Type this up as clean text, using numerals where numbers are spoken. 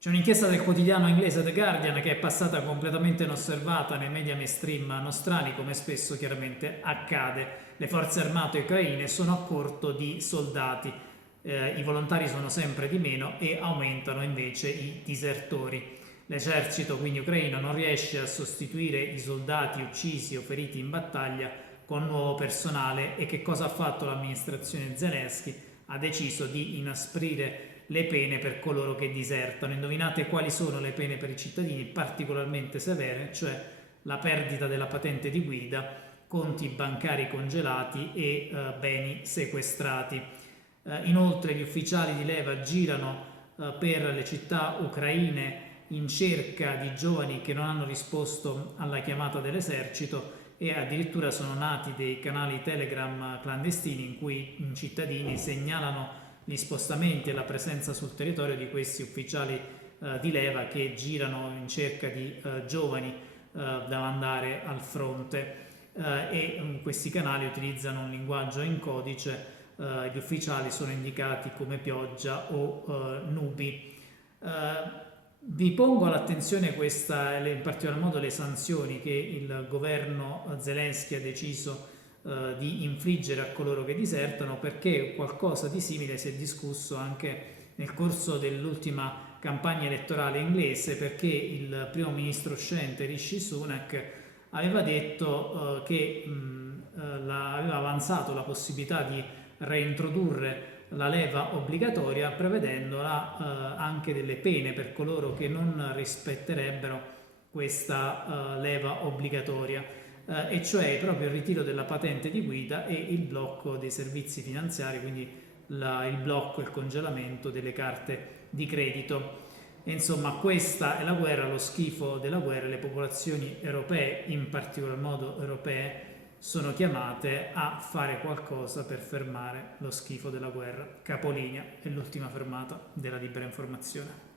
C'è un'inchiesta del quotidiano inglese The Guardian che è passata completamente inosservata nei media mainstream nostrani, come spesso chiaramente accade. Le forze armate ucraine sono a corto di soldati, i volontari sono sempre di meno e aumentano invece i disertori. L'esercito quindi ucraino non riesce a sostituire i soldati uccisi o feriti in battaglia con nuovo personale. E che cosa ha fatto l'amministrazione Zelensky? Ha deciso di inasprire le pene per coloro che disertano. Indovinate quali sono le pene per i cittadini particolarmente severe, cioè la perdita della patente di guida, conti bancari congelati e beni sequestrati. Inoltre gli ufficiali di leva girano per le città ucraine in cerca di giovani che non hanno risposto alla chiamata dell'esercito, e addirittura sono nati dei canali Telegram clandestini in cui i cittadini segnalano gli spostamenti e la presenza sul territorio di questi ufficiali di leva che girano in cerca di giovani da mandare al fronte, e questi canali utilizzano un linguaggio in codice. Gli ufficiali sono indicati come Pioggia o Nubi. Vi pongo all'attenzione in particolar modo le sanzioni che il governo Zelensky ha deciso di infliggere a coloro che disertano, perché qualcosa di simile si è discusso anche nel corso dell'ultima campagna elettorale inglese, perché il primo ministro uscente Rishi Sunak aveva detto che aveva avanzato la possibilità di reintrodurre la leva obbligatoria, prevedendola anche delle pene per coloro che non rispetterebbero questa leva obbligatoria, e cioè proprio il ritiro della patente di guida e il blocco dei servizi finanziari, quindi il blocco e il congelamento delle carte di credito. E insomma, questa è la guerra, lo schifo della guerra. Le popolazioni europee, in particolar modo europee, sono chiamate a fare qualcosa per fermare lo schifo della guerra. Capolinea è l'ultima fermata della libera informazione.